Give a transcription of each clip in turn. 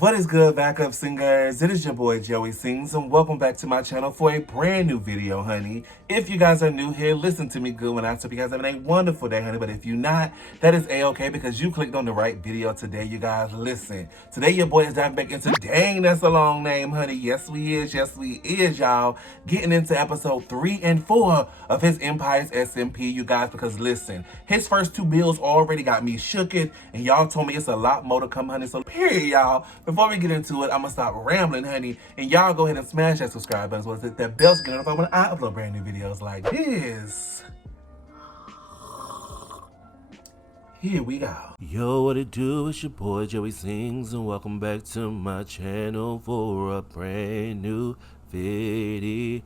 What is good, backup singers? It is your boy Joey Sings, and welcome back to my channel for a brand new video, honey. If you guys are new here, listen to me good when I hope you guys having a wonderful day, honey. But if you're not, that is a-okay because you clicked on the right video today, you guys. Listen, today your boy is diving back into Dangthatsalongname, honey. Yes, we is, y'all. Getting into episode 3 and 4 of his Empire's SMP, you guys, because listen, his first 2 bills already got me shooked, and y'all told me it's a lot more to come, honey. So period, y'all. Before we get into it, I'm gonna stop rambling, honey, and y'all go ahead and smash that subscribe button so hit that bell to get notified when I upload brand new videos like this. Here we go. Yo, what it do? It's your boy Joey Sings, and welcome back to my channel for a brand new video.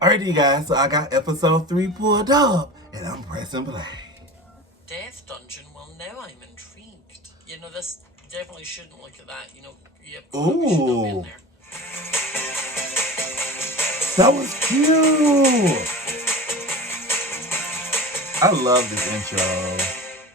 Alright, you guys, so I got episode 3 pulled up, and I'm pressing play. Death Dungeon? Well, now I'm intrigued. You know, this definitely shouldn't look at that. You know, yep, we should not be in there. That was cute. I love this intro.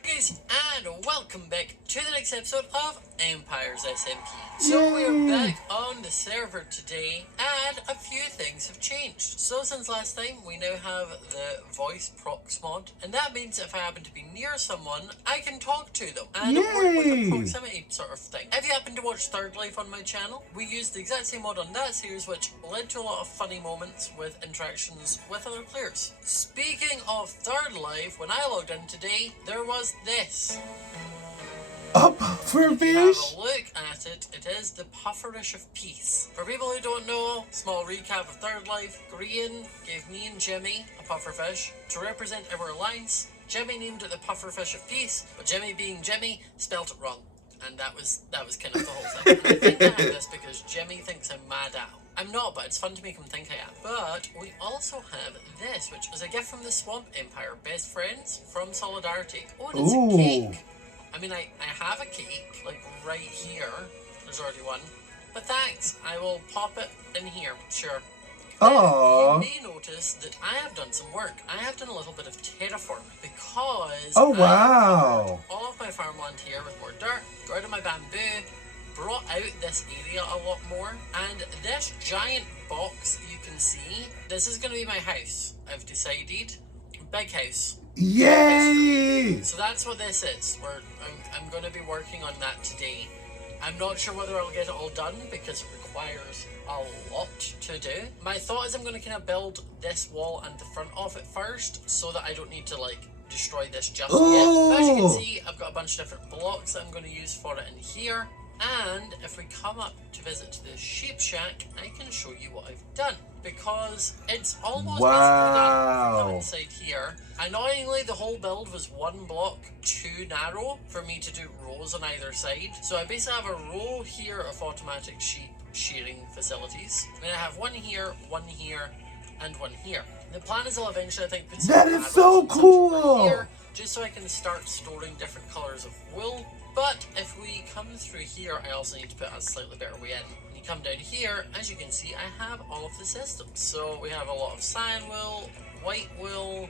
Guys, and welcome back to the next episode of Empire's SMP. So we're back on the server today, and a few things have changed. So since last time, we now have the voice prox mod, and that means if I happen to be near someone, I can talk to them and work with a proximity sort of thing. If you happen to watch Third Life on my channel, we used the exact same mod on that series, which led to a lot of funny moments with interactions with other players. Speaking of Third Life, when I logged in today, there was this. A pufferfish? Have a look at it. It is the Pufferish of Peace. For people who don't know, small recap of Third Life. Grian gave me and Jimmy a pufferfish to represent our alliance. Jimmy named it the Pufferfish of Peace, but Jimmy being Jimmy spelt it wrong. And that was kind of the whole thing. And I think I have this because Jimmy thinks I'm mad at him. I'm not, but it's fun to make him think I am. But we also have this, which is a gift from the Swamp Empire. Best friends from Solidarity. Oh, and it's a cake. I mean, I have a cake, like, right here. There's already one. But thanks. I will pop it in here. Sure. Oh. You may notice that I have done some work. I have done a little bit of terraforming because oh, wow. I all of my farmland here with more dirt, got rid of my bamboo, brought out this area a lot more, and this giant box that you can see, this is going to be my house. I've decided. Big house. Yay! So that's what this is. I'm going to be working on that today. I'm not sure whether I'll get it all done because it requires a lot to do. My thought is I'm going to kind of build this wall and the front of it first so that I don't need to like destroy this just yet. But as you can see, I've got a bunch of different blocks that I'm going to use for it in here. And if we come up to visit the sheep shack, I can show you what I've done. Because it's almost basically done inside here. Annoyingly, the whole build was one block too narrow for me to do rows on either side. So I basically have a row here of automatic sheep shearing facilities. And I have one here, and one here. The plan is I'll eventually, I think, put some that is so cool! Here, just so I can start storing different colors of wool. But if we come through here, I also need to put a slightly better way in. When you come down here, as you can see, I have all of the systems. So we have a lot of cyan wool, white wool.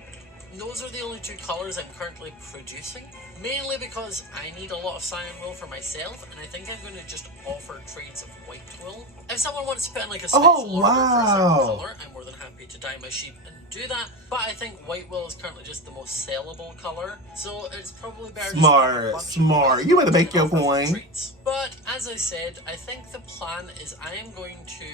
Those are the only 2 colors I'm currently producing. Mainly because I need a lot of cyan wool for myself, and I think I'm going to just offer trades of white wool. If someone wants to put in like a special order for a certain color, I'm more than happy to dye my sheep and do that. But I think white wool is currently just the most sellable color, so it's probably better. Smart. You better make your point. But as I said, I think the plan is I am going to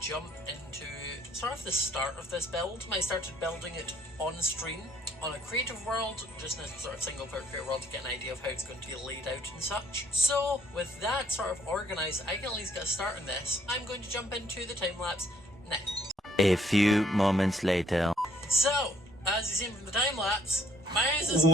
jump into sort of the start of this build. I started building it on stream on a creative world, just in a sort of single player creative world to get an idea of how it's going to be laid out and such. So with that sort of organized, I can at least get a start on this. I'm going to jump into the time lapse now. A few moments later. So, as you've seen from the time lapse, my house is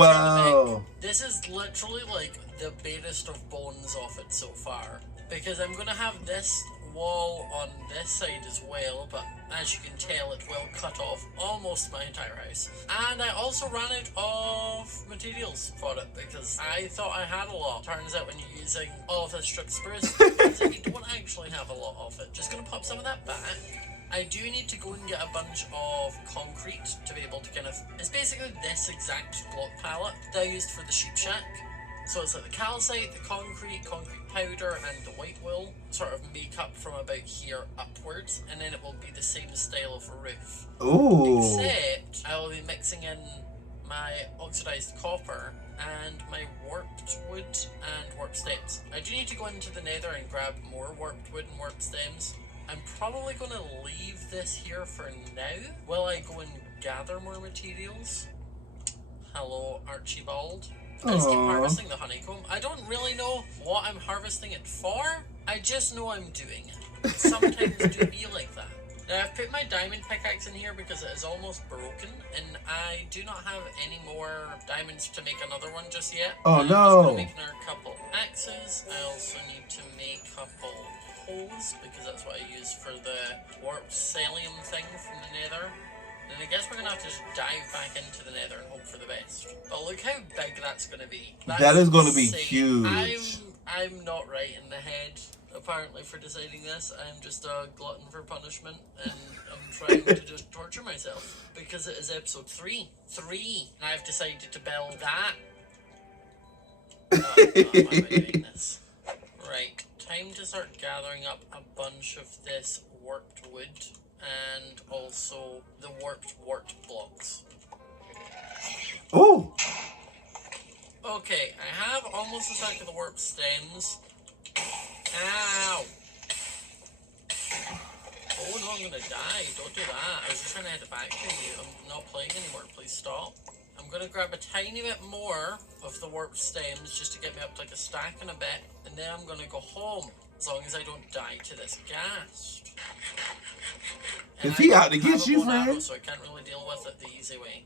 This is literally like the barest of bones of it so far. Because I'm going to have this wall on this side as well, but as you can tell, it will cut off almost my entire house. And I also ran out of materials for it because I thought I had a lot. Turns out when you're using all of this strict spruce, you don't actually have a lot of it. Just going to pop some of that back. I do need to go and get a bunch of concrete to be able to kind of... It's basically this exact block palette that I used for the sheep shack. So it's like the calcite, the concrete powder, and the white wool sort of make up from about here upwards, and then it will be the same style of roof. Ooh. Except I will be mixing in my oxidized copper and my warped wood and warped stems. I do need to go into the nether and grab more warped wood and warped stems. I'm probably going to leave this here for now while I go and gather more materials. Hello, Archibald. I just keep harvesting the honeycomb. I don't really know what I'm harvesting it for. I just know I'm doing it. Sometimes do be like that. Now I've put my diamond pickaxe in here because it is almost broken, and I do not have any more diamonds to make another one just yet. Oh I'm no! just going to make another couple axes. I also need to make a couple holes because that's what I use for the warped psyllium thing from the nether. And I guess we're going to have to just dive back into the nether and hope for the best. But look how big that's going to be. That is going to be insane. huge. I'm not right in the head, apparently, for deciding this. I'm just a glutton for punishment, and I'm trying to just torture myself. Because it is episode 3. And I've decided to build that. Oh, why am I doing this? Right, time to start gathering up a bunch of this warped wood. And also the warped blocks. Ooh! Okay, I have almost a stack of the warped stems. Ow! Oh no, I'm gonna die. Don't do that. I was just trying to head back to you. I'm not playing anymore. Please stop. I'm gonna grab a tiny bit more of the warped stems just to get me up to like a stack and a bit. And then I'm gonna go home. As long as I don't die to this ghast. Is he out to get you, friend? So I can't really deal with it the easy way.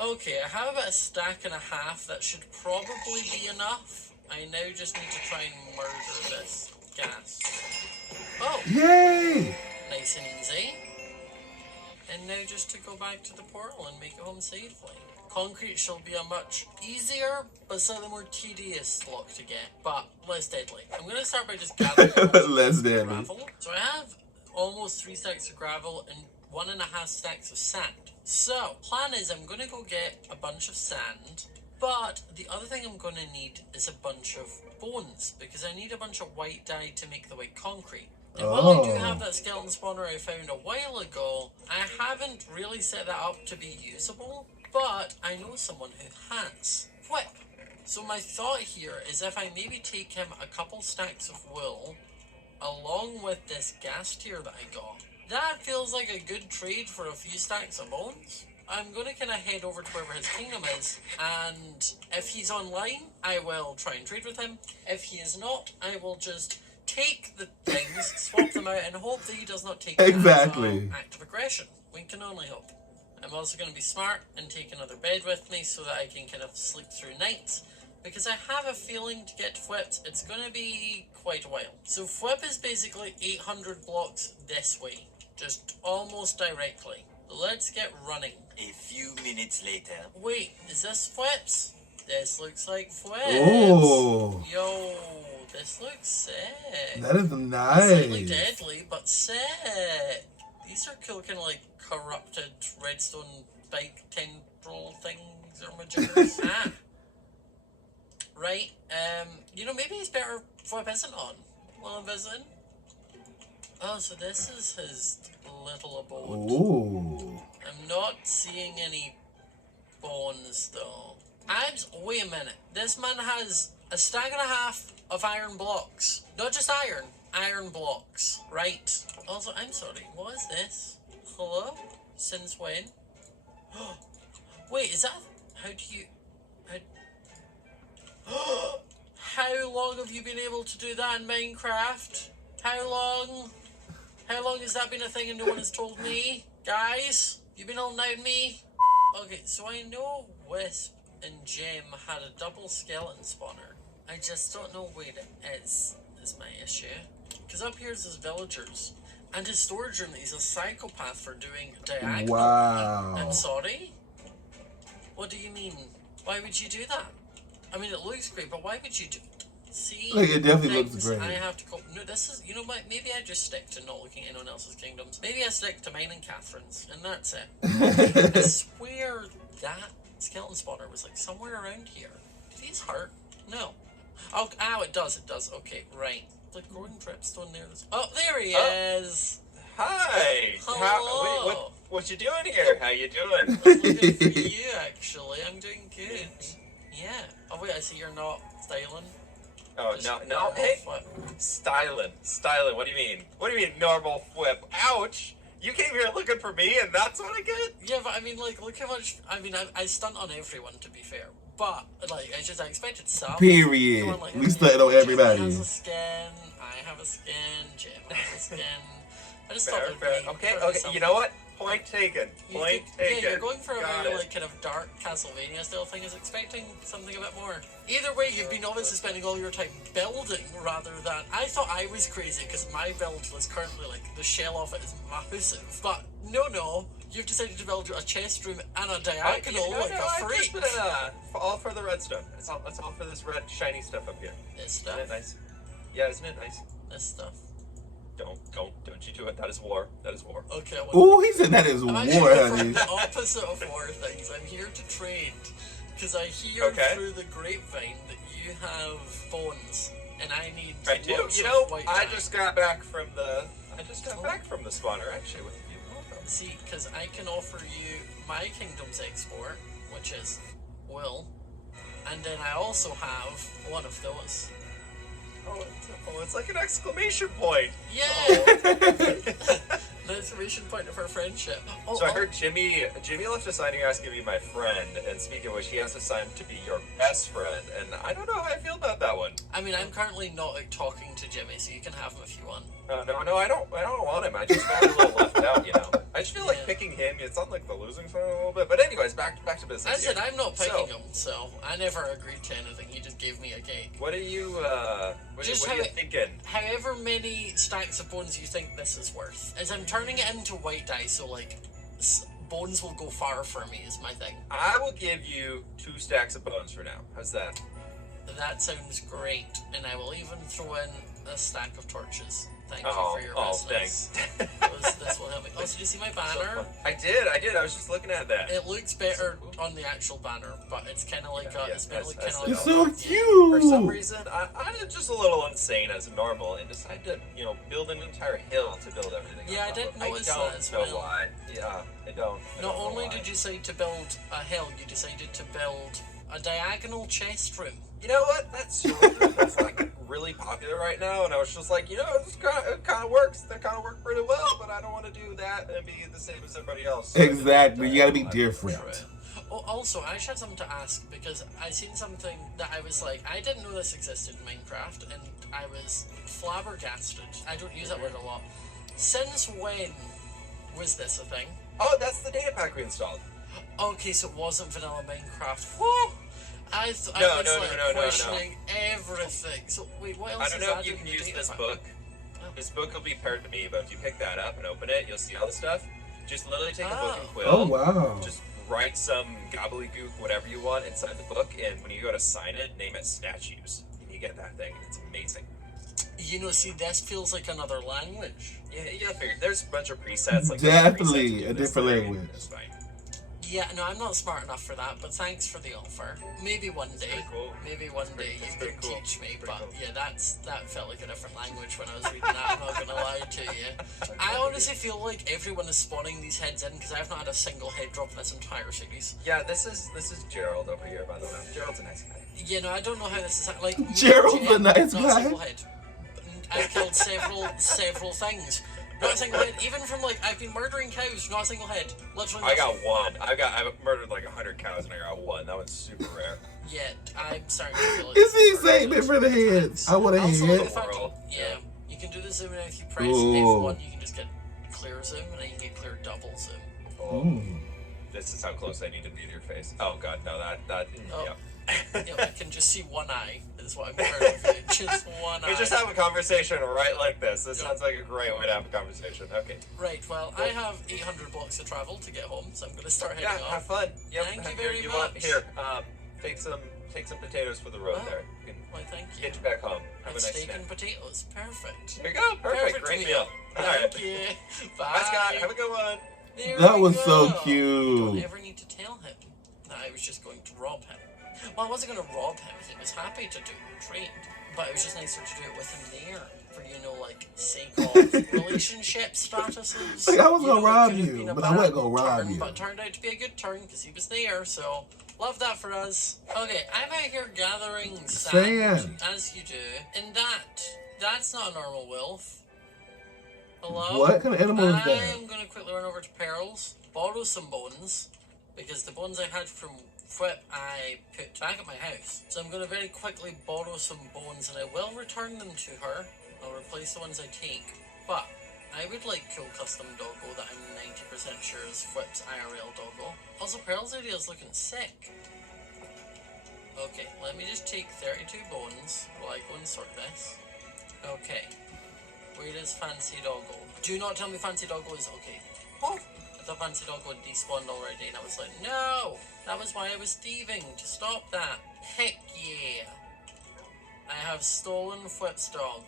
Okay, I have about a stack and a half. That should probably be enough. I now just need to try and murder this ghast. Oh! Yay! Nice and easy. And now just to go back to the portal and make it home safely. Concrete shall be a much easier, but slightly more tedious block to get, but less deadly. I'm going to start by just gathering less deadly. Gravel. So I have almost 3 stacks of gravel and 1.5 stacks of sand. So, plan is I'm going to go get a bunch of sand, but the other thing I'm going to need is a bunch of bones, because I need a bunch of white dye to make the white concrete. And while I do have that skeleton spawner I found a while ago, I haven't really set that up to be usable, but I know someone who has. Whip! So my thought here is if I maybe take him a couple stacks of wool, along with this ghast here that I got, that feels like a good trade for a few stacks of bones. I'm going to kind of head over to wherever his kingdom is, and if he's online, I will try and trade with him. If he is not, I will just take the things, swap them out, and hope that he does not take them as act of aggression. We can only hope. I'm also going to be smart and take another bed with me so that I can kind of sleep through nights, because I have a feeling to get to Fwip, it's going to be quite a while. So Fwip is basically 800 blocks this way, just almost directly. Let's get running. A few minutes later. Wait, is this Fwip's? This looks like Fwip's. Oh. Yo, this looks sick. That is nice. Slightly deadly, but sick. These are cool, kind of like corrupted redstone spike tendril things or magickers. Right, you know, maybe it's better Fwip isn't on while I'm visiting. Oh, so this is his little abode. Ooh. I'm not seeing any bones, though. Wait a minute. This man has a stack and a half of iron blocks. Not just iron blocks. Right. Also, I'm sorry, what is this? Hello? Since when? Wait, is that... How do you... How long have you been able to do that in Minecraft? How long has that been a thing and no one has told me? Guys, you've been holding out on me? Okay, so I know Wisp and Gem had a double skeleton spawner. I just don't know where it is my issue. Because up here is his villagers. And his storage room, he's a psychopath for doing diagonal. Wow. I'm sorry? What do you mean? Why would you do that? I mean, it looks great, but why would you do it? See? Like, it definitely looks great. I have to go... No, this is... You know what? Maybe I just stick to not looking at anyone else's kingdoms. Maybe I stick to mine and Catherine's, and that's it. I swear that skeleton spawner was, like, somewhere around here. Did these hurt? No. Oh, ow, it does. Okay, right. The growing dripstone there. Oh, there he is. Hi. Hello. What you doing here? How you doing? I'm looking for you, actually. I'm doing good. Yeah. Oh, wait, I see you're not styling. Oh, Just no. normal Hey, flip. styling. What do you mean? What do you mean normal flip? Ouch. You came here looking for me, and that's what I get? Yeah, but I mean, like, look how much. I mean, I stunt on everyone, to be fair. But, like, I expected some. Period. Come on, like, We stunted on Gemma everybody. has a skin, I have a skin, Gemma has a skin. I just thought Fair. it'd be Okay, something. you know what? Point taken. Point taken. Yeah, you're going for a Got very, it. like, kind of dark Castlevania style thing. I was expecting something a bit more. Either way, you've been obviously spending all your time building rather than... I thought I was crazy because my build was currently, like, the shell of it is massive. But, no. You've decided to build a chest room and a diagonal like a I've freak. just been, all for the redstone. It's all for this red shiny stuff up here. This Isn't stuff. it nice? Yeah, isn't it nice? This stuff. Don't you do it. That is war. That is war. Okay, well, Ooh, he said that is I'm war, actually here for honey. the opposite of war things. I'm here to trade. Because I hear Okay. through the grapevine that you have bones. And I need I do. lots You of know, white I dye. just got back from the spawner actually with you. See, because I can offer you my kingdom's export, which is wool. And then I also have one of those. It's like an exclamation point. Yeah! An exclamation point of our friendship. Oh, So I heard Jimmy left a sign here asking to be my friend, and speaking of which, he has a sign to be your best friend, and I don't know how I feel about that one. I mean, I'm currently not talking to Jimmy, so you can have him if you want. No, I don't want him. I just felt a little left out, you know. I just feel like Yeah. picking him. It's on like the losing side a little bit, but anyways, back to business. I said here. I'm not picking So, him, so I never agreed to anything. He just gave me a cake. What are you Just what are you how it- thinking? However many stacks of bones you think this is worth, as I'm turning it into white dye, so like bones will go far for me is my thing. I will give you 2 stacks of bones for now. How's that? That sounds great, and I will even throw in a stack of torches. Thank you for your business. Thanks. This will help me. Oh, so did you see my banner? I did. I was just looking at that. It looks better on the actual banner, but it's kind of like it's meant like kind of like It's a- so For some cute. reason, I'm just a little insane as normal and decided to, build an entire hill to build everything. Yeah, on I top did of. notice I don't that as know well. why. Yeah, I don't. Not only did you decide to build a hill, you decided to build a diagonal chest room. You know what? That's like really popular right now, and I was just like, this kind of works. That kind of worked pretty well, but I don't want to do that and be the same as everybody else. So Exactly. You gotta be different. Oh, also, I just had something to ask because I seen something that I was like, I didn't know this existed in Minecraft, and I was flabbergasted. I don't use that word a lot. Since when was this a thing? Oh, that's the data pack we installed. Okay, so it wasn't vanilla Minecraft. Woo! I was No. questioning everything. So wait, what else I don't is know that if you in can the use data this pack? book. This book will be paired to me, but if you pick that up and open it, you'll see all the stuff. Just literally take a book and quill. Oh wow. Just write some gobbledygook, whatever you want, inside the book, and when you go to sign it, name it statues, and you get that thing. It's amazing. See, this feels like another language. Yeah, I figured there's a bunch of presets. Like Definitely presets to do a this different thing, language. It's fine. Yeah, no, I'm not smart enough for that, but thanks for the offer. Maybe one day. pretty cool. Maybe one day It's you pretty can cool. teach me, Pretty but cool. yeah, that felt like a different language when I was reading that, I'm not gonna lie to you. I honestly feel like everyone is spawning these heads in because I've not had a single head drop in this entire series. Yeah, this is Gerald over here, by the way. Gerald's a nice guy. You know, I don't know how this is like. Gerald's a nice not guy. A single head. I've killed several things. Not a single head. Even from I've been murdering cows. Not a single head. Literally. I got one. I've murdered like 100 cows and I got one. That one's super rare. Yeah, I'm starting to feel like It's the excitement for the heads. I want a also, head. the fact, World. yeah, you can do the zoom, and if you press Ooh. F1, you can just get clear zoom, and then you can get clear double zoom. Mm. This is how close I need to be to your face. Oh god, no, that. Oh. Yeah. Yeah, I can just see one eye. Is what I'm trying to do. Just one eye. We just have a conversation right like this. This Yeah. sounds like a great way to have a conversation. Okay. Right. Well, I have 800 blocks to travel to get home, so I'm going to start Yeah, heading have off. fun. Yep. Thank you Here, very want- much. Here, take some potatoes for the road Oh. there. You can Why, thank you. get you back home. Have And a nice steak snack. and potatoes. Perfect. There you go. Perfect. Great meal. All right. Thank you. Bye. Bye, Scott. Have a good one. There That we was so go. cute. You don't ever need to tell him that I was just going to rob him. Well, I wasn't going to rob him. He was happy to do trade. But it was just nicer to do it with him there. For, you know, like, sake of relationship statuses. Like, I was gonna rob it could have you, been a but I bad wasn't gonna rob turn, you. But it turned out to be a good turn because he was there, so love that for us. Okay, I'm out here gathering sand, as you do. And that's not a normal wolf. Hello? What kind of animal is that? I'm gonna quickly run over to Pearl's, borrow some bones, because the bones I had from Whip I put back at my house. So I'm gonna very quickly borrow some bones and I will return them to her. I'll replace the ones I take. But I would like cool custom doggo that I'm 90% sure is Whip's IRL doggo. Also, Pearl's idea is looking sick. Okay, let me just take 32 bones while I go and sort this. Okay. Where is Fancy Doggo? Do not tell me Fancy Doggo is okay. Oh, I thought Fancy Doggo had despawned already, and I was like, no! That was why I was thieving, to stop that. Heck yeah! I have stolen Whip's dog.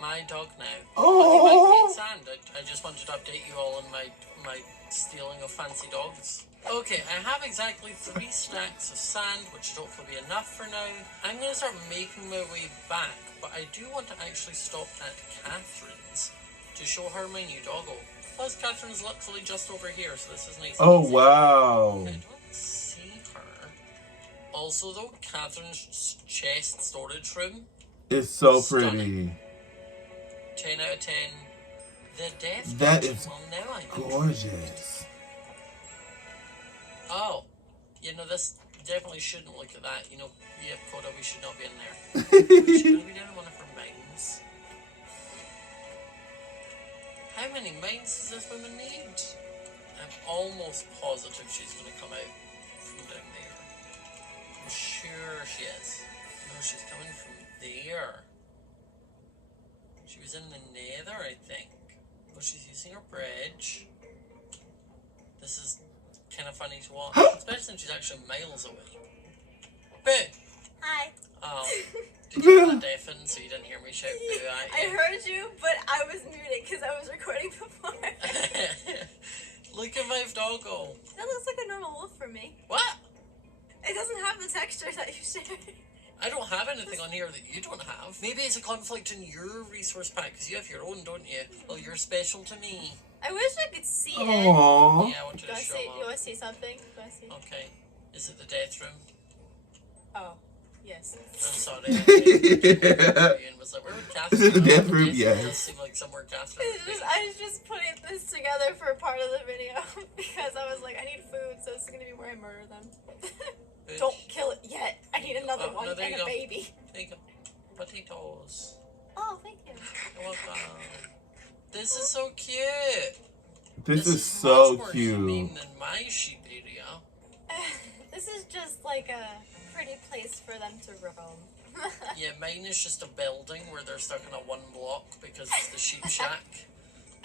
My dog now. Oh! He might need sand. I just wanted to update you all on my stealing of fancy dogs. Okay, I have exactly 3 stacks of sand, which should hopefully be enough for now. I'm going to start making my way back, but I do want to actually stop at Catherine's to show her my new doggo. Plus, Catherine's literally just over here, so this is nice. Oh, wow. Okay, I don't see her. Also, though, Catherine's chest storage room. It's so Stunning. pretty. 10 out of 10. The death That kitchen. is Well, now I know. gorgeous. Oh, you know, this definitely shouldn't look at that. You know, yeah, Coda, we should not be in there. We should be down in one of her mines. How many mines does this woman need? I'm almost positive she's going to come out from down there. I'm sure she is. No, she's coming from there. She was in the nether, I think. Oh, she's using her bridge. This is kind of funny to watch, especially since she's actually miles away. Boo! Hi. Oh, did you have that deafened so you didn't hear me shout boo at I you? heard you, but I was muted because I was recording before. Look at my doggo. That looks like a normal wolf for me. What? It doesn't have the texture that you shared. I don't have anything on here that you don't have. Maybe it's a conflict in your resource pack because you have your own, don't you? Well, you're special to me. I wish I could see it. Aww. Yeah, I wanted Do to I show see? off. Do I see something? Do I see? Okay. Is it the death room? Oh, yes. I'm sorry. I was like, where would Catherine Is it the go? death room? It Yes. does seem like somewhere Catherine would be. I was just putting this together for part of the video because I was like, I need food, so this is gonna be where I murder them. Good. Don't kill it yet. I need another Oh, one no, there and you a go. baby. There you go. Potatoes. Oh, thank you. You're welcome. This is so cute. This is much so more cute. humane than my sheep area. This is just like a pretty place for them to roam. Yeah, mine is just a building where they're stuck in a 1 block because it's the sheep shack.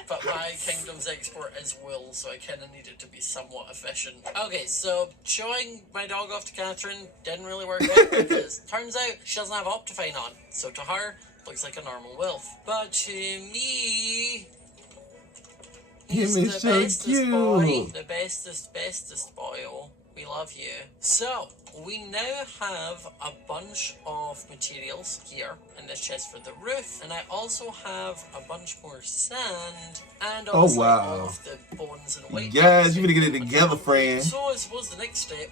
But my kingdom's export is wool, so I kind of need it to be somewhat efficient. Okay, so showing my dog off to Catherine didn't really work out because turns out she doesn't have Optifine on. So to her, looks like a normal wolf. But to me, he's Him the is so bestest boy. cute. The bestest boy. Oh, we love you. So, we now have a bunch of materials here in this chest for the roof, and I also have a bunch more sand, and obviously wow. all of the bones and weight. Yes, you better get it together, friend. So I suppose the next step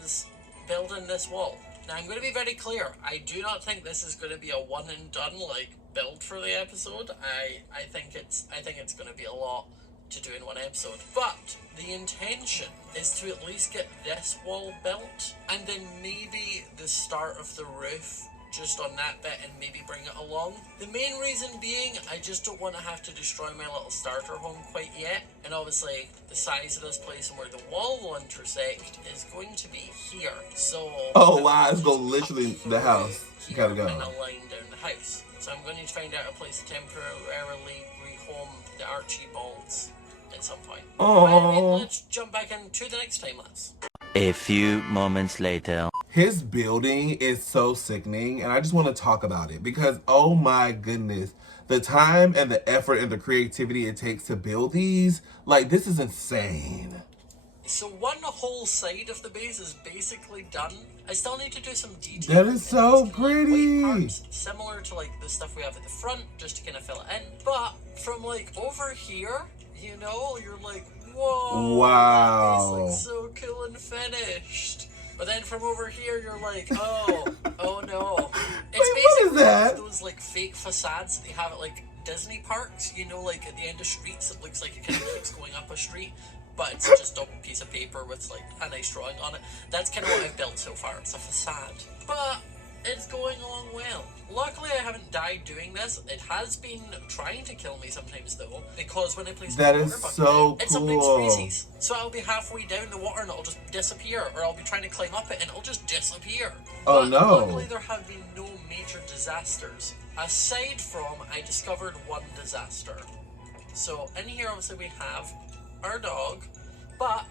is building this wall. Now I'm going to be very clear. I do not think this is going to be a one and done like build for the episode. I think it's going to be a lot to do in one episode. But the intention is to at least get this wall built, and then maybe the start of the roof just on that bit and maybe bring it along. The main reason being, I just don't want to have to destroy my little starter home quite yet. And obviously, the size of this place and where the wall will intersect is going to be here. So... Oh, wow, it's going literally the house. You gotta go. And a line down the house. So I'm going to need to find out a place to temporarily rehome the Archibalds at some point. Aww. Let's jump back into the next time lapse. A few moments later. His building is so sickening, and I just want to talk about it because, oh my goodness, the time and the effort and the creativity it takes to build these, like, this is insane. So one whole side of the base is basically done. I still need to do some detailing. That is so and these kinda, like, white pretty. parts, similar to like the stuff we have at the front, just to kind of fill it in. But from like over here, you know, you're like, whoa, Wow. that base looks so cool and finished. But then from over here, you're like, oh no. It's Wait, what is basically that? those like fake facades that they have at like Disney parks, you know, like at the end of streets, it looks like it kind of keeps going up a street, but it's just a piece of paper with like a nice drawing on it. That's kind of what I've built so far. It's a facade, but it's going along well. Luckily, I haven't died doing this. It has been trying to kill me sometimes though, because when I place That my is water bucket so down, it sometimes cool. freezes. So I'll be halfway down the water and it'll just disappear, or I'll be trying to climb up it and it'll just disappear. Oh, But no. luckily, there have been no major disasters. Aside from, I discovered one disaster. So in here, obviously, we have our dog, but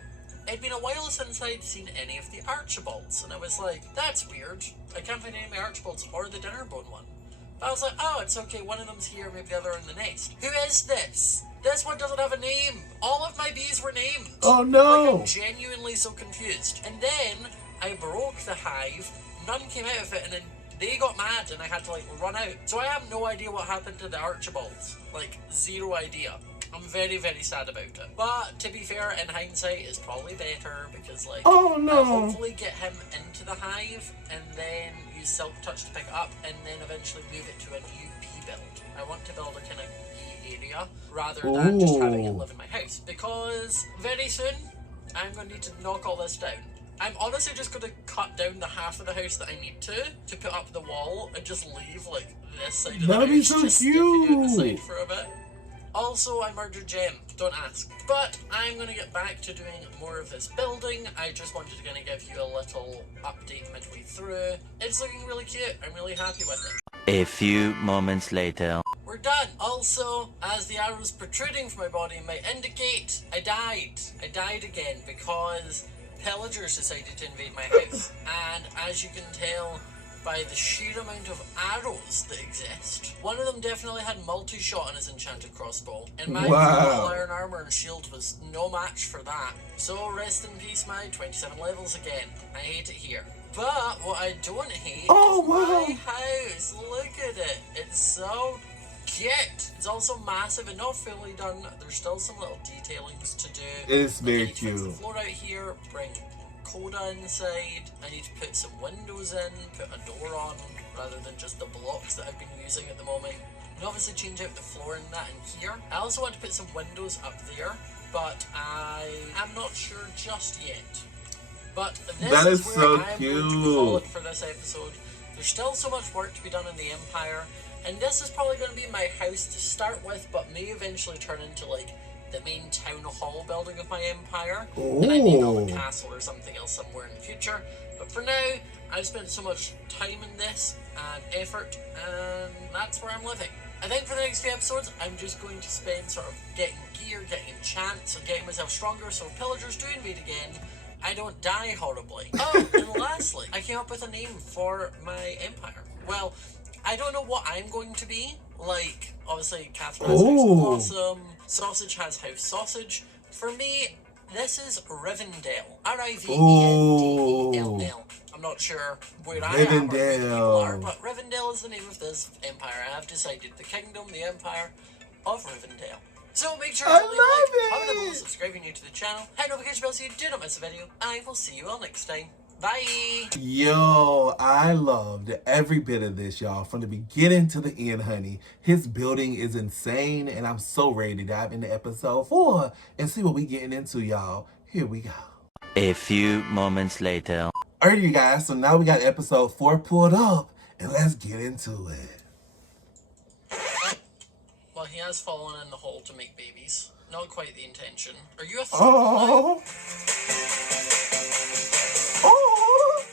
it'd been a while since I'd seen any of the Archibalds, and I was like, that's weird. I can't find any of my Archibalds or the Dinnerbone one. But I was like, oh, it's okay, one of them's here, maybe the other in the nest. Who is this? This one doesn't have a name. All of my bees were named. Oh, no. Like, I'm genuinely so confused. And then I broke the hive, none came out of it, and then they got mad and I had to like run out. So I have no idea what happened to the Archibalds. Like, zero idea. I'm very, very sad about it. But to be fair, in hindsight, it's probably better because, like, Oh, no. I'll hopefully get him into the hive and then use Silk Touch to pick it up and then eventually move it to a new bee build. I want to build a kind of bee area rather than just having it live in my house, because very soon I'm going to need to knock all this down. I'm honestly just going to cut down the half of the house that I need to put up the wall and just leave, like, this side of the That'd house be so just sticking out the side cute. for a bit. Also, I murdered Gem, don't ask. But I'm going to get back to doing more of this building. I just wanted to kind of give you a little update midway through. It's looking really cute. I'm really happy with it. A few moments later. We're done. Also, as the arrows protruding from my body might indicate, I died. I died again because pillagers decided to invade my house. And as you can tell by the sheer amount of arrows that exist, one of them definitely had multi-shot on his enchanted crossbow, and my full iron armor and shield was no match for that. So rest in peace my 27 levels again. I hate it here. But what I don't hate is my house. Look at it. It's so cute. It's also massive and not fully done. There's still some little detailings to do. It's very I need to fix the cute. floor out here, bring Coda inside. I need to put some windows in, put a door on, rather than just the blocks that I've been using at the moment. And obviously change out the flooring that in here. I also want to put some windows up there, but I am not sure just yet. But this That is where so I'm going to call it cute. for this episode. There's still so much work to be done in the Empire, and this is probably going to be my house to start with, but may eventually turn into like the main town hall building of my empire. And I may build a castle or something else somewhere in the future. But for now, I've spent so much time in this and effort, and that's where I'm living. I think for the next few episodes, I'm just going to spend sort of getting gear, getting enchants, and getting myself stronger so if pillagers do invade again, I don't die horribly. Oh, and lastly, I came up with a name for my empire. Well, I don't know what I'm going to be. Like, obviously, Catherine has House of Awesome, Sausage has House Sausage. For me, this is Rivendell. Rivendell. I'm not sure where I am or who the people are, but Rivendell is the name of this empire. I have decided the kingdom, the empire of Rivendell. So make sure to leave a like, comment below, subscribe if you're new to the channel, hit notification bell so you do not miss a video. I will see you all next time. Bye! Yo, I loved every bit of this, y'all. From the beginning to the end, honey. His building is insane, and I'm so ready to dive into episode 4 and see what we getting into, y'all. Here we go. A few moments later. Alright, you guys, so now we got episode 4 pulled up, and let's get into it. Well, he has fallen in the hole to make babies. Not quite the intention. Are you a Oh! Oh!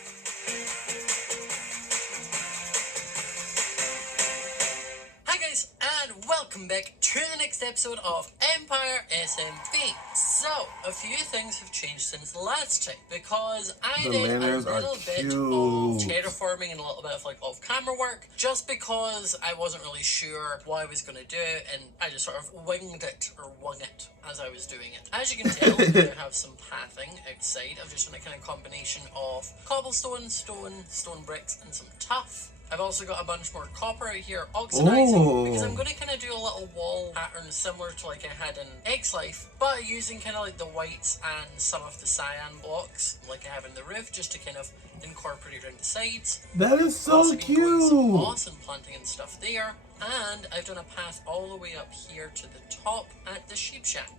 Hi guys, and welcome welcome back to the next episode of Empire SMV. So, a few things have changed since the last time, because I The did a lanterns are little bit of cute. terraforming and a little bit of like off-camera work, just because I wasn't really sure what I was going to do, and I just sort of winged it, or wung it, as I was doing it. As you can tell, I have some pathing outside. I've just done a kind of combination of cobblestone, stone bricks, and some tuff. I've also got a bunch more copper out here oxidizing, because I'm going to kind of do a little wall pattern similar to like I had in X-Life, but using kind of like the whites and some of the cyan blocks like I have in the roof, just to kind of incorporate around the sides. That is so Also been growing some cute. moss and planting and stuff there, and I've done a path all the way up here to the top at the sheep shack.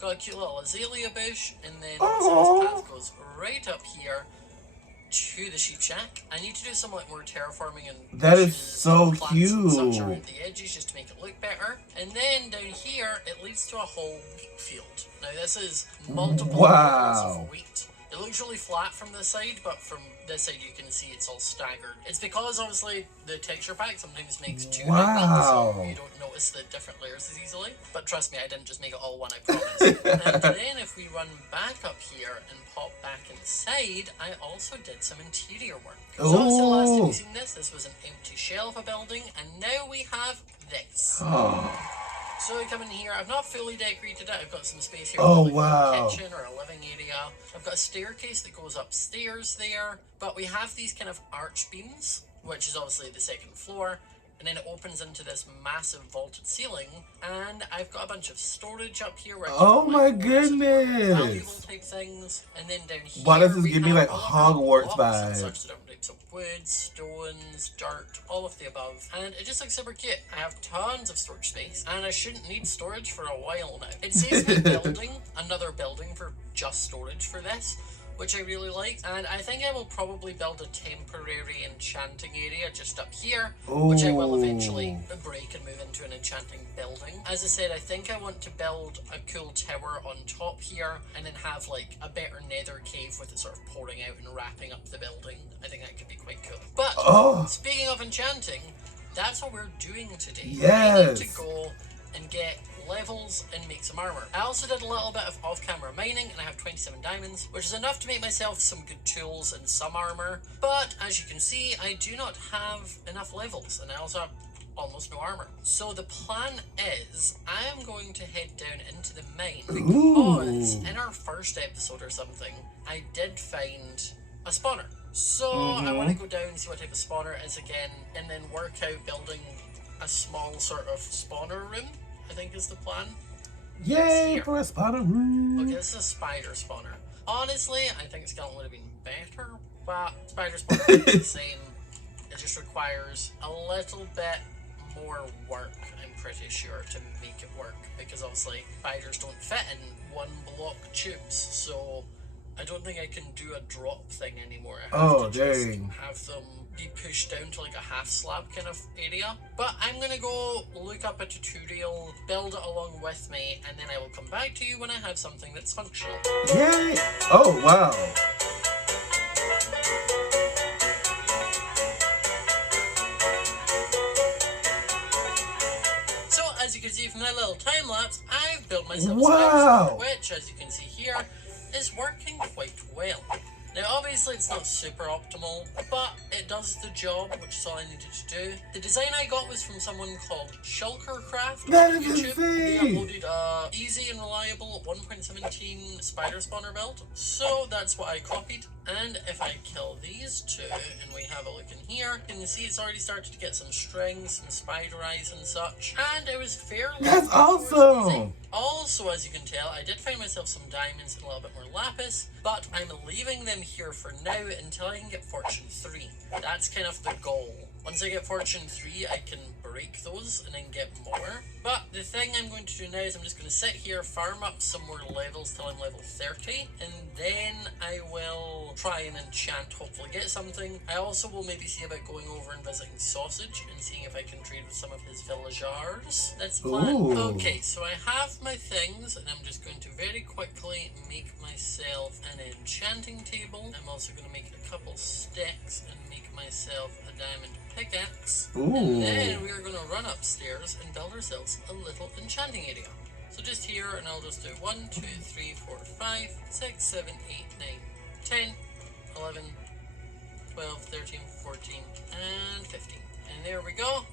Got a cute little azalea bush, and then so this path goes right up here to the sheep shack. I need to do some like more terraforming and That is bushes so and plants and such cute. around the edges, just to make it look better. And then down here it leads to a whole wheat field. Now this is multiple levels of wheat. It looks really flat from this side, but from this side you can see it's all staggered. It's because obviously the texture pack sometimes makes two wheat, so you don't notice the different layers as easily. But trust me, I didn't just make it all one, I promise. And then if we run back up here and pop back inside, I also did some interior work. So obviously the last time you seen this was an empty shell of a building, and now we have this. So I come in here, I've not fully decorated it, I've got some space here for like a kitchen or a living area. I've got a staircase that goes upstairs there, but we have these kind of arch beams, which is obviously the second floor, and then it opens into this massive vaulted ceiling, and I've got a bunch of storage up here where I can valuable type things, and then down here Why does this give me like all of our Hogwarts blocks and vibes? such, different types of wood, stones, dirt, all of the above, and it just looks super cute. I have tons of storage space, and I shouldn't need storage for a while now. It saves me building another building for just storage for this, which I really like, and I think I will probably build a temporary enchanting area just up here, which I will eventually break and move into an enchanting building. As I said, I think I want to build a cool tower on top here, and then have like a better nether cave with it sort of pouring out and wrapping up the building. I think that could be quite cool. But speaking of enchanting, that's what we're doing today. I need to go and get levels and make some armor. I also did a little bit of off-camera mining, and I have 27 diamonds, which is enough to make myself some good tools and some armor. But as you can see, I do not have enough levels, and I also have almost no armor. So the plan is, I am going to head down into the mine, because in our first episode or something, I did find a spawner. So I want to go down and see what type of spawner it is again, and then work out building a small sort of spawner room, I think is the plan. Yay for a spawner room. Okay, this is a spider spawner. Honestly, I think skeleton would have been better, but spider spawner is the same. It just requires a little bit more work, I'm pretty sure, to make it work, because obviously spiders don't fit in one block tubes, so I don't think I can do a drop thing anymore. I have to just have them be pushed down to like a half slab kind of area. But I'm gonna go look up a tutorial, build it along with me, and then I will come back to you when I have something that's functional. Yay! Oh wow. So as you can see from that little time lapse, I've built myself a spider spawner, which as you can see here is working quite well. Now obviously it's not super optimal, but it does the job, which is all I needed to do. The design I got was from someone called Shulkercraft on YouTube. They uploaded a easy and reliable 1.17 spider spawner build, so that's what I copied. And if I kill these two and we have a look in here, you can see it's already started to get some strings, some spider eyes and such, and it was fairly easy. Also, as you can tell, I did find myself some diamonds and a little bit more lapis, but I'm leaving them here for now until I can get Fortune 3. That's kind of the goal. Once I get Fortune 3, I can break those and then get more. But the thing I'm going to do now is I'm just going to sit here, farm up some more levels till I'm level 30, and then I will try and enchant, hopefully get something. I also will maybe see about going over and visiting Sausage and seeing if I can trade with some of his villagers. That's the plan. Okay, so I have my things, and I'm just going to very quickly make myself an enchanting table. I'm also going to make a couple sticks and make myself a diamond pickaxe. Ooh. And then we are going to run upstairs and build ourselves a little enchanting area. So just here, and I'll just do 1, 2, 3, 4, 5, 6, 7, 8, 9, 10, 11, 12, 13, 14, and 15. And there we go.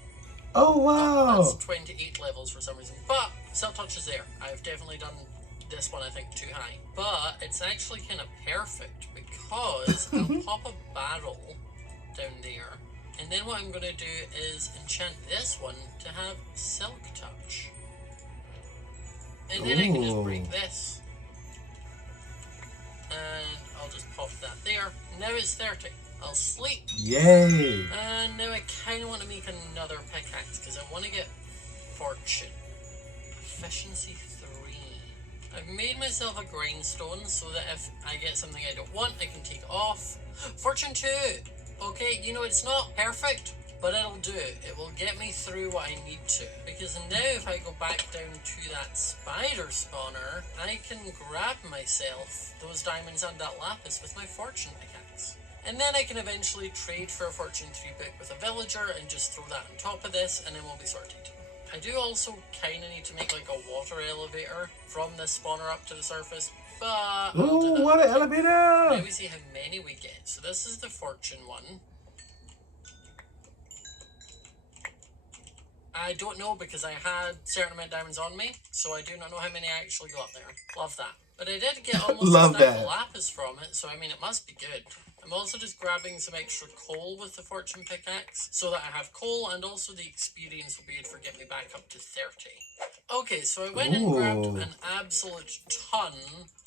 Oh, wow. That's 28 levels for some reason. But Silk Touch is there. I've definitely done this one, I think, too high. But it's actually kind of perfect because I'll pop a barrel down there. And then what I'm going to do is enchant this one to have Silk Touch. And then I can just break this. And I'll just pop that there. Now it's 30. I'll sleep. Yay. And now I kind of want to make another pickaxe because I want to get fortune. Efficiency 3. I've made myself a grindstone so that if I get something I don't want, I can take off. Fortune 2. Okay, you know, it's not perfect, but it'll do. It will get me through what I need to. Because now if I go back down to that spider spawner, I can grab myself those diamonds and that lapis with my fortune pickaxe. And then I can eventually trade for a Fortune 3 book with a villager and just throw that on top of this and then we'll be sorted. I do also kind of need to make like a water elevator from this spawner up to the surface, but I'll do that. Ooh, what an elevator! Now we see how many we get. So this is the Fortune one. I don't know because I had a certain amount of diamonds on me, so I do not know how many I actually got there. Love that. But I did get almost Love a stack that. of lapis from it, so I mean it must be good. I'm also just grabbing some extra coal with the fortune pickaxe, so that I have coal and also the experience will be able to get me back up to 30. Okay, so I went and grabbed an absolute ton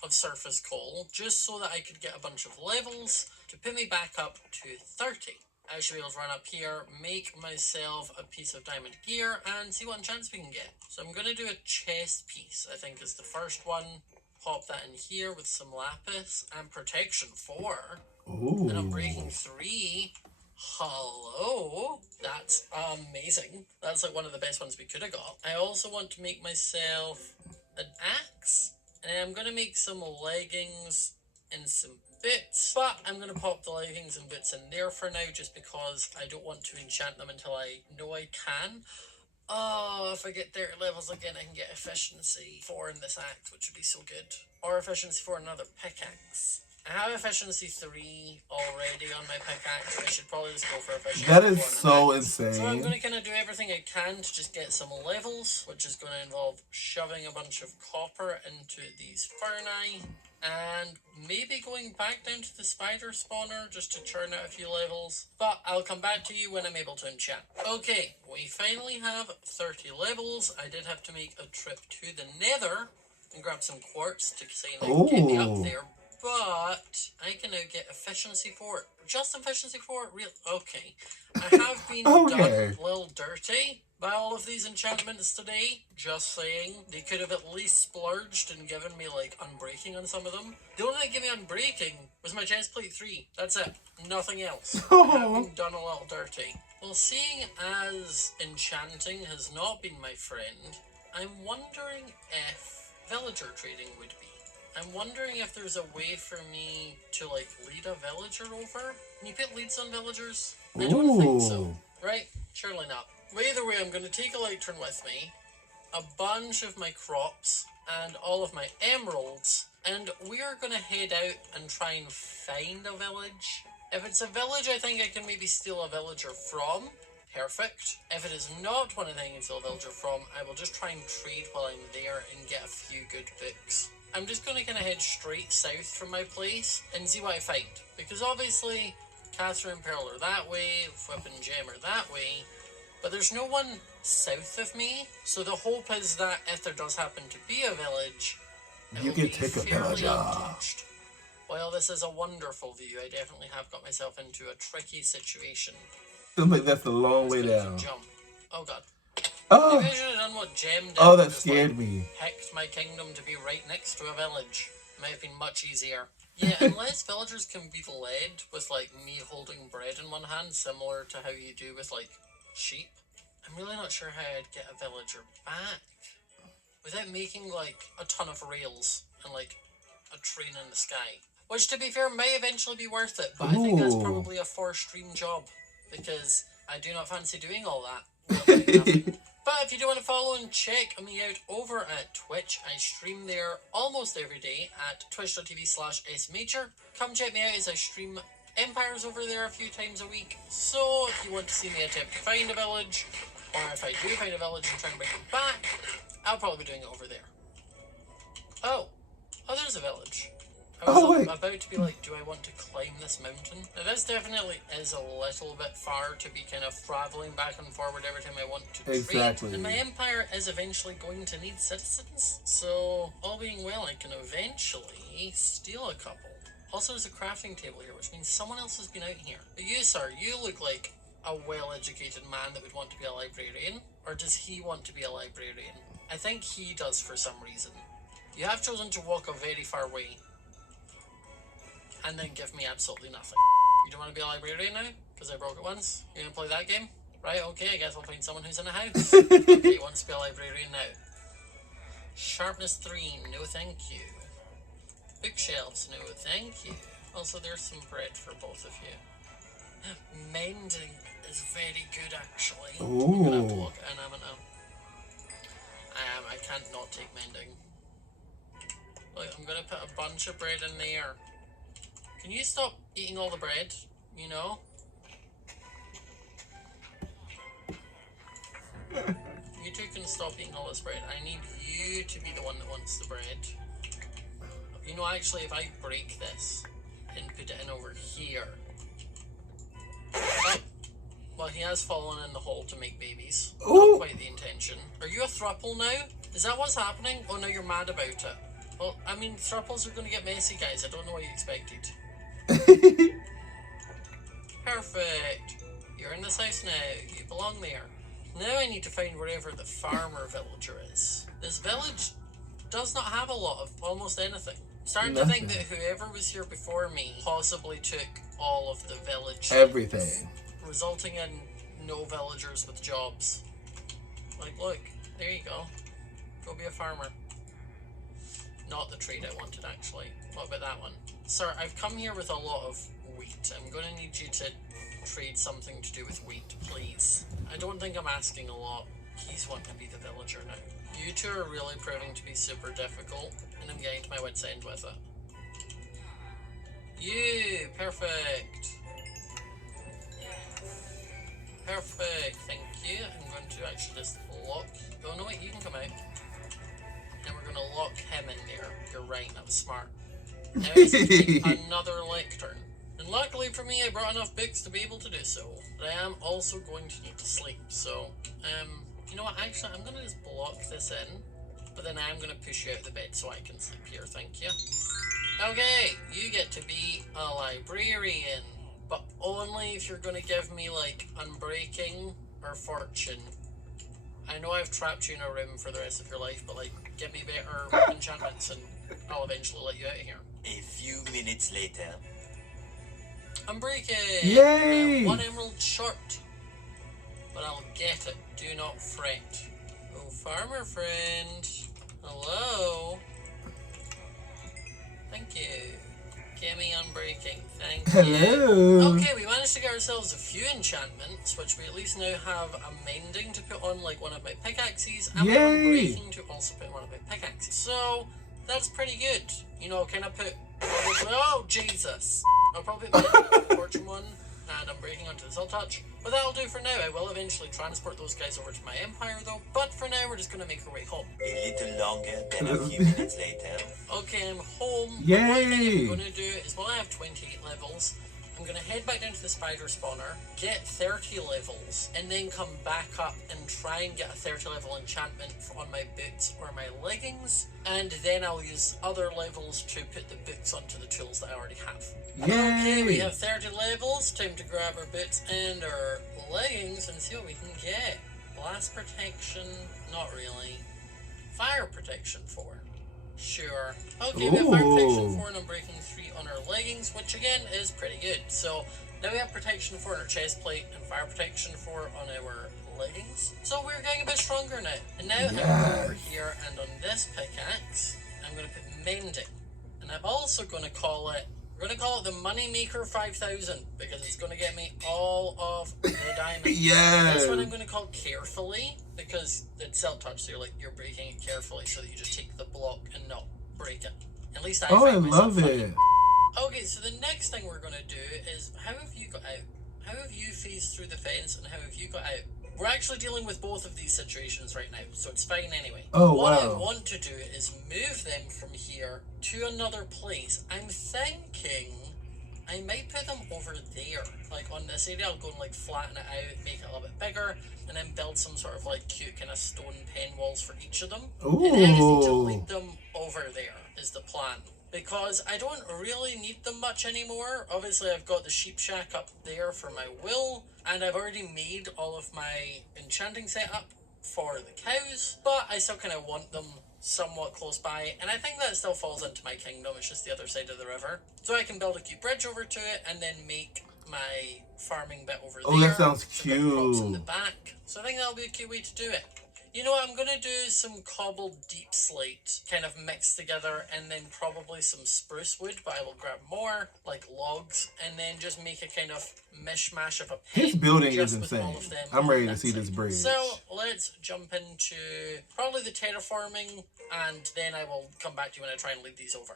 of surface coal, just so that I could get a bunch of levels to put me back up to 30. I should be able to run up here, make myself a piece of diamond gear, and see what enchants we can get. So I'm going to do a chest piece, I think is the first one. Pop that in here with some lapis, and protection 4. Ooh. And I'm breaking 3. Hello? That's amazing. That's like one of the best ones we could have got. I also want to make myself an axe. And I'm going to make some leggings and some boots. But I'm going to pop the leggings and boots in there for now just because I don't want to enchant them until I know I can. Oh, if I get 30 levels again, I can get efficiency 4 in this axe, which would be so good. Or efficiency 4 in another pickaxe. I have efficiency 3 already on my pickaxe. I should probably just go for efficiency 4. That is so insane. So I'm going to kind of do everything I can to just get some levels, which is going to involve shoving a bunch of copper into these ferni. And maybe going back down to the spider spawner just to churn out a few levels. But I'll come back to you when I'm able to enchant. Okay, we finally have 30 levels. I did have to make a trip to the nether and grab some quartz to say like, get me up there. But I can now get efficiency 4. Just efficiency 4? Real? Okay. I have been done a little dirty by all of these enchantments today. Just saying. They could have at least splurged and given me like unbreaking on some of them. The only thing that gave me unbreaking was my chestplate 3. That's it. Nothing else. I have been done a little dirty. Well, seeing as enchanting has not been my friend, I'm wondering if villager trading would be. I'm wondering if there's a way for me to, like, lead a villager over? Can you put leads on villagers? I don't think so. Right? Surely not. Well, either way, I'm going to take a elytron with me, a bunch of my crops, and all of my emeralds, and we are going to head out and try and find a village. If it's a village I think I can maybe steal a villager from, perfect. If it is not one I think I can steal a villager from, I will just try and trade while I'm there and get a few good books. I'm just going to kind of head straight south from my place and see what I find. Because obviously, Catherine and Pearl are that way, Whip and Gem are that way, but there's no one south of me, so the hope is that if there does happen to be a village, you can take a villager. Untouched. While this is a wonderful view, I definitely have got myself into a tricky situation. Feels like that's a long way down. Jump. Oh god. Oh. Maybe I should have done what Gem did. Oh, that scared me. Picked my kingdom to be right next to a village. Might have been much easier. Yeah, unless villagers can be led with like me holding bread in one hand, similar to how you do with like sheep. I'm really not sure how I'd get a villager back without making like a ton of rails and like a train in the sky. Which to be fair might eventually be worth it, but I think that's probably a 4-stream job because I do not fancy doing all that. Nothing. But if you do want to follow and check me out over at Twitch, I stream there almost every day at twitch.tv/iamjoeysings. Come check me out as I stream Empires over there a few times a week. So if you want to see me attempt to find a village, or if I do find a village and try and bring it back, I'll probably be doing it over there. Oh, there's a village. I was about to be like, do I want to climb this mountain? Now this definitely is a little bit far to be kind of travelling back and forward every time I want to trade. And my empire is eventually going to need citizens. So, all being well, I can eventually steal a couple. Also, there's a crafting table here, which means someone else has been out here. But you, sir, you look like a well-educated man that would want to be a librarian. Or does he want to be a librarian? I think he does for some reason. You have chosen to walk a very far way. And then give me absolutely nothing. You don't want to be a librarian now? Because I broke it once? You're going to play that game? Right, okay, I guess I'll find someone who's in a house. Okay, wants to be a librarian now. Sharpness 3, no thank you. Bookshelves, no thank you. Also, there's some bread for both of you. Mending is very good, actually. Ooh. I'm going to have to look at an amount. I can't not take mending. Look, I'm going to put a bunch of bread in there. Can you stop eating all the bread? You know? You two can stop eating all this bread. I need you to be the one that wants the bread. You know, actually, if I break this and put it in over here... Oh, well, he has fallen in the hole to make babies. Not quite the intention. Are you a throuple now? Is that what's happening? Oh, now you're mad about it. Well, I mean, thruples are going to get messy, guys. I don't know what you expected. Perfect. You're in this house now. You belong there. Now I need to find wherever the farmer villager is. This village does not have a lot of almost anything. I'm starting to think that whoever was here before me possibly took all of the village. Everything. Resulting in no villagers with jobs. Like, look, there you go. Go be a farmer. Not the trade I wanted, actually. What about that one? Sir, I've come here with a lot of wheat. I'm going to need you to trade something to do with wheat, please. I don't think I'm asking a lot. He's wanting to be the villager now. You two are really proving to be super difficult, and I'm getting to my wit's end with it. You! Perfect! Perfect, thank you. I'm going to actually just lock... Oh no, wait, you can come out. And we're going to lock him in there. You're right, that was smart. Now I just take another lectern. And luckily for me, I brought enough books to be able to do so. But I am also going to need to sleep, so... you know what, actually, I'm going to just block this in. But then I'm going to push you out of the bed so I can sleep here, thank you. Okay, you get to be a librarian. But only if you're going to give me, like, Unbreaking or Fortune. I know I've trapped you in a room for the rest of your life, but, like, give me better enchantments and I'll eventually let you out of here. A few minutes later. Unbreaking! Yay! 1 emerald short. But I'll get it, do not fret. Oh, farmer friend. Hello? Thank you. Gimme Unbreaking, thank you. Hello. Okay, we managed to get ourselves a few enchantments, which we at least now have a mending to put on, like, one of my pickaxes, and Yay! Unbreaking to also put on one of my pickaxes. So, that's pretty good. You know, can I put... Oh, Jesus! I'll probably put my Fortune one, and Unbreaking onto the Soul Touch. But that'll do for now. I will eventually transport those guys over to my empire, though. But for now, we're just going to make our way home. A little longer than a few minutes later. Okay, I'm home. Yay! One thing I'm going to do is, while I have 28 levels, I'm going to head back down to the spider spawner, get 30 levels, and then come back up and try and get a 30 level enchantment on my boots or my leggings, and then I'll use other levels to put the boots onto the tools that I already have. Okay, we have 30 levels. Time to grab our boots and our leggings and see what we can get. Blast protection, not really. Fire protection 4. Sure. Okay, we have fire protection 4 and Unbreaking 3 on our leggings, which again is pretty good. So now we have protection 4 on our chest plate and fire protection 4 on our leggings. So we're getting a bit stronger now. And now I'm going over here, and on this pickaxe, I'm going to put mending. And I'm also going to call it We're gonna call it the Moneymaker 5000 because it's gonna get me all of the diamonds. Yes. This one I'm gonna call Carefully because it's self-touch, so you're breaking it carefully so that you just take the block and not break it. At least I find myself funny. Okay, so the next thing we're gonna do is how have you got out? How have you phased through the fence and how have you got out? We're actually dealing with both of these situations right now, so it's fine anyway. Oh, what wow. I want to do is move them from here to another place. I'm thinking I might put them over there, like on this area. I'll go and like flatten it out, make it a little bit bigger, and then build some sort of like cute kind of stone pen walls for each of them. Ooh. And then I just need to leave them over there is the plan. Because I don't really need them much anymore. Obviously, I've got the sheep shack up there for my wool, and I've already made all of my enchanting setup for the cows, but I still kind of want them somewhat close by, and I think that still falls into my kingdom. It's just the other side of the river. So I can build a cute bridge over to it, and then make my farming bit over there. Oh, that sounds cute. In the cute. back. So I think that'll be a cute way to do it. You know what, I'm going to do some cobbled deep slate, kind of mixed together, and then probably some spruce wood, but I will grab more, like logs, and then just make a kind of mishmash of a pit. His building just is with insane. all of them I'm on ready to that see this side. bridge. So, let's jump into probably the terraforming, and then I will come back to you when I try and lead these over.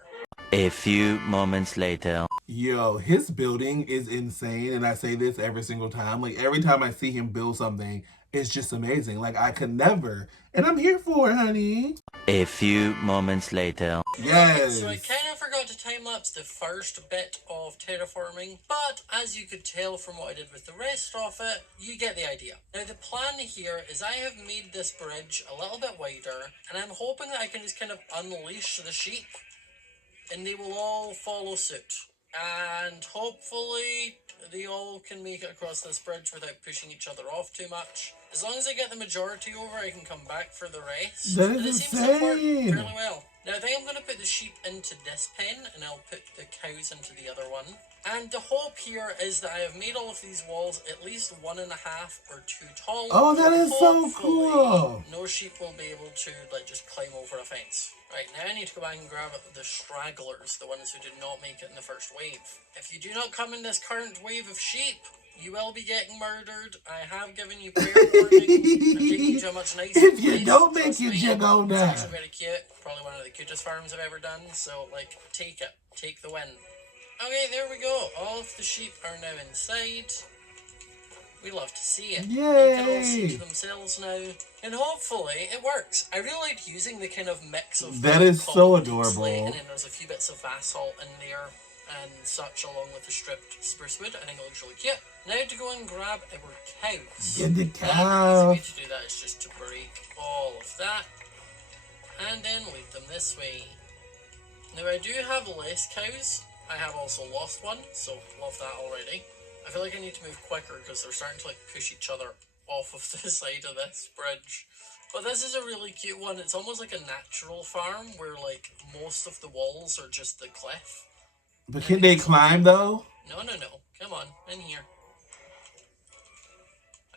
A few moments later. Yo, his building is insane, and I say this every single time. Like, every time I see him build something, it's just amazing. Like, I could never. And I'm here for it, honey. A few moments later. Yes. So I kind of forgot to time-lapse the first bit of terraforming, but as you could tell from what I did with the rest of it, you get the idea. Now the plan here is I have made this bridge a little bit wider, and I'm hoping that I can just kind of unleash the sheep, and they will all follow suit. And hopefully they all can make it across this bridge without pushing each other off too much. As long as I get the majority over, I can come back for the rest. That and is it seems to have worked insane. fairly well. Now I think I'm going to put the sheep into this pen, and I'll put the cows into the other one. And the hope here is that I have made all of these walls at least 1.5 or 2 tall. Oh, that is so Hopefully, cool. no sheep will be able to like just climb over a fence. Right, now I need to go back and grab the stragglers, the ones who did not make it in the first wave. If you do not come in this current wave of sheep, you will be getting murdered. I have given you prayer warning. I'm taking you to a much nicer If you place, don't make trust it, me. you're gonna It's die. actually very cute. Probably one of the cutest farms I've ever done. So, like, take it. Take the win. Okay, there we go. All of the sheep are now inside. We love to see it. They can all see to themselves now. And hopefully it works. I really liked using the kind of mix of That is so cobbled adorable. slate, and then there's a few bits of basalt in there and such, along with the stripped spruce wood. I think it looks really cute. Now to go and grab our cows. Get the The cow. easy way to do that is just to break all of that and then lead them this way. Now I do have less cows. I have also lost one, so love that already. I feel like I need to move quicker because they're starting to like push each other off of the side of this bridge. But this is a really cute one. It's almost like a natural farm where like most of the walls are just the cliff. But can they climb, though? No. Come on, in here.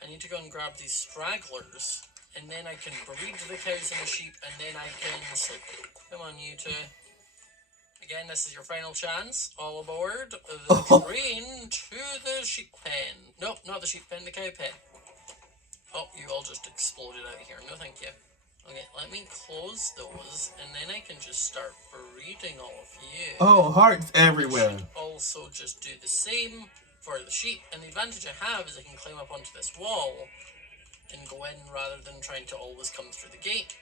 I need to go and grab these stragglers, and then I can breed the cows and the sheep, and then I can sleep. Come on, you two. Again, this is your final chance. All aboard the train to the sheep pen. Nope, not the sheep pen, the cow pen. Oh, you all just exploded out here. No, thank you. Okay, let me close those, and then I can just start breeding all of you. Oh, hearts everywhere. Also just do the same for the sheep, and the advantage I have is I can climb up onto this wall and go in rather than trying to always come through the gate.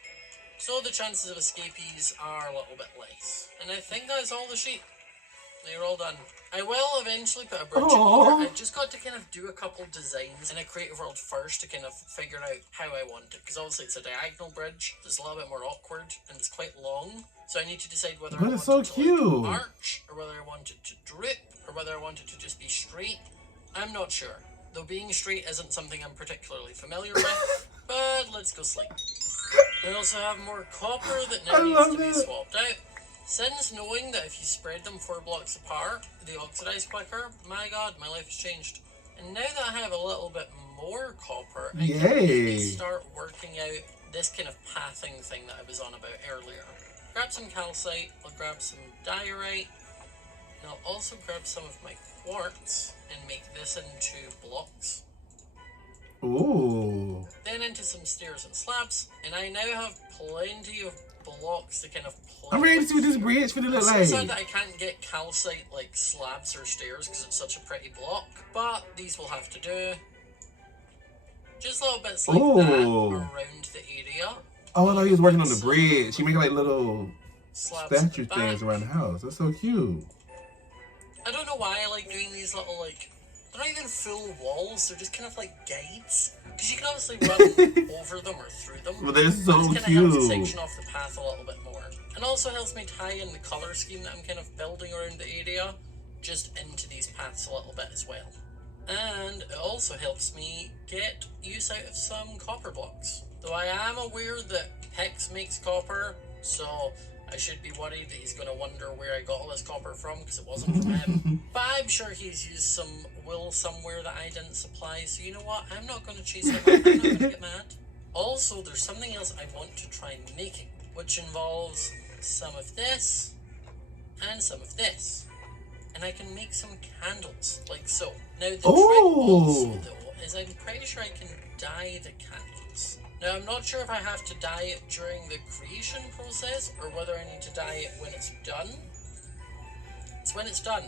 So the chances of escapees are a little bit less. And I think that's all the sheep. They're all done. I will eventually put a bridge in here. I've just got to kind of do a couple designs in a creative world first to kind of figure out how I want it. Because obviously it's a diagonal bridge, so it's a little bit more awkward, and it's quite long. So I need to decide whether I want so it to cute. like, arch, or whether I want it to drip, or whether I want it to just be straight. I'm not sure. Though being straight isn't something I'm particularly familiar with, but let's go sleep. We also have more copper that now needs to be swapped out. Since knowing that if you spread them 4 blocks apart, they oxidize quicker, my god, my life has changed. And now that I have a little bit more copper, I can maybe start working out this kind of pathing thing that I was on about earlier. Grab some calcite, I'll grab some diorite, And I'll also grab some of my quartz and make this into blocks. Ooh. Then into some stairs and slabs, and I now have plenty of blocks to kind of play I'm ready to with see what this here. bridge finna look It's so like. sad that I can't get calcite like slabs or stairs because it's such a pretty block, but these will have to do. Just little bits like that Ooh. around the area. Oh, I thought he was working on the bridge. He making like little Slabs at the statue back. things around the house. That's so cute. I don't know why I like doing these little like, they're not even full walls, they're just kind of like guides. Because you can obviously run over them or through them. Well, they're so But it kind of helps cute. section off the path a little bit more. And also helps me tie in the colour scheme that I'm kind of building around the area just into these paths a little bit as well. And it also helps me get use out of some copper blocks. Though I am aware that Hex makes copper, so I should be worried that he's going to wonder where I got all this copper from because it wasn't from him. But I'm sure he's used some wool somewhere that I didn't supply, so you know what? I'm not going to chase him up. I'm not going to get mad. Also, there's something else I want to try making, which involves some of this and some of this. And I can make some candles, like so. Now, the trick also, though, is I'm pretty sure I can dye the candles. Now, I'm not sure if I have to dye it during the creation process, or whether I need to dye it when it's done. It's when it's done.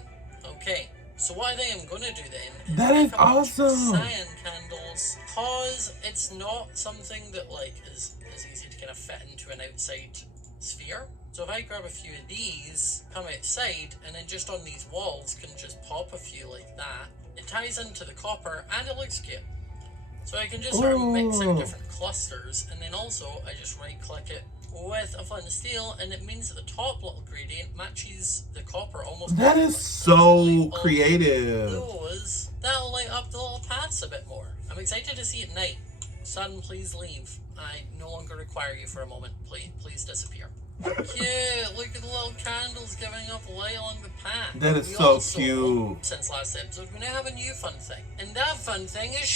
Okay, so what I think I'm going to do then... That is make a bunch of awesome. cyan candles, cause it's not something that, like, is easy to kind of fit into an outside sphere. So if I grab a few of these, come outside, and then just on these walls can just pop a few like that, it ties into the copper and it looks cute. So I can just sort of mix out different clusters, and then also I just right click it with a flint and steel, and it means that the top little gradient matches the copper almost. That is so creative. Those, that'll light up the little paths a bit more. I'm excited to see it at night. Sun, please leave. I no longer require you for a moment. Please disappear. Cute, look at the little candles giving off light along the path. That is We so also, cute. Since last episode, we now have a new fun thing. And that fun thing is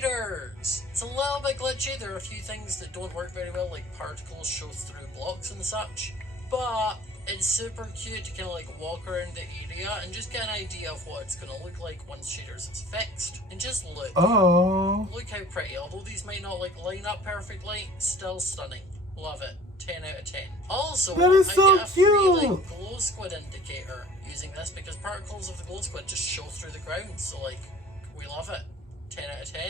shaders. It's a little bit glitchy. There are a few things that don't work very well, like particles show through blocks and such. But it's super cute to kind of like walk around the area and just get an idea of what it's going to look like once shaders is fixed. And just look. Oh. Look how pretty. Although these might not like line up perfectly, still stunning. Love it. 10 out of 10. Also, That is so I get a free cute. like glow squid indicator using this because particles of the glow squid just show through the ground. So like, we love it. 10 out of 10.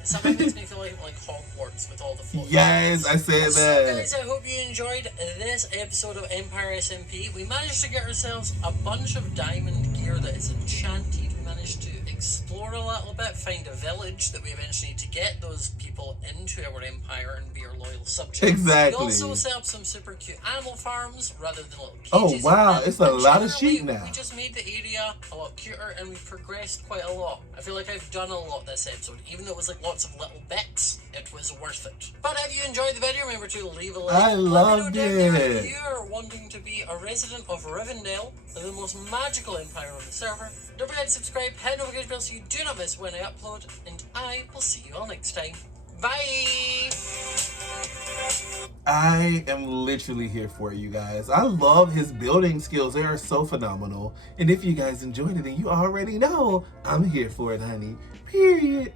It somehow makes me feel like Hogwarts with all the floating. Yes, I said So that. guys, I hope you enjoyed this episode of Empire SMP. We managed to get ourselves a bunch of diamond gear that is enchanted. We managed to explore a little bit, find a village that we eventually need to get those people into our empire and be our loyal subjects. Exactly. We also set up some super cute animal farms rather than little Oh, cages. wow, And it's a lot of generally, sheep now. We just made the area a lot cuter and we've progressed quite a lot. I feel like I've done a lot this episode. Even though it was like lots of little bits, it was worth it. But if you enjoyed the video, remember to leave a like. I loved Let me know down there it. if you are wanting to be a resident of Rivendell, the most magical empire on the server. Don't forget to subscribe, hit the notification bell so you do not miss when I upload, and I will see you all next time. Bye! I am literally here for it, you guys. I love his building skills. They are so phenomenal. And if you guys enjoyed it, then you already know I'm here for it, honey. Period.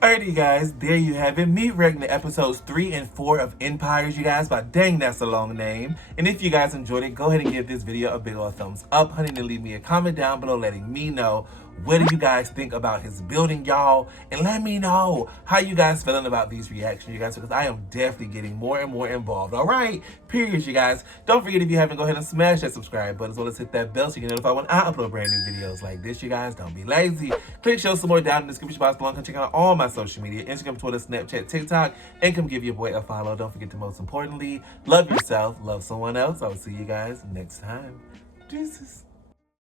Alrighty, you guys, there you have it. Me reacting to episodes 3 and 4 of Empires, you guys, by Dangthatsalongname. And if you guys enjoyed it, go ahead and give this video a big old thumbs up, honey, and leave me a comment down below letting me know what do you guys think about his building, y'all? And let me know how you guys feeling about these reactions, you guys, because I am definitely getting more and more involved. All right, period, you guys. Don't forget, if you haven't, go ahead and smash that subscribe button as well as hit that bell so you can notify when I upload brand new videos like this, you guys. Don't be lazy. Click show some more down in the description box below. Come check out all my social media, Instagram, Twitter, Snapchat, TikTok, and come give your boy a follow. Don't forget to, most importantly, love yourself, love someone else. I will see you guys next time. Deuces.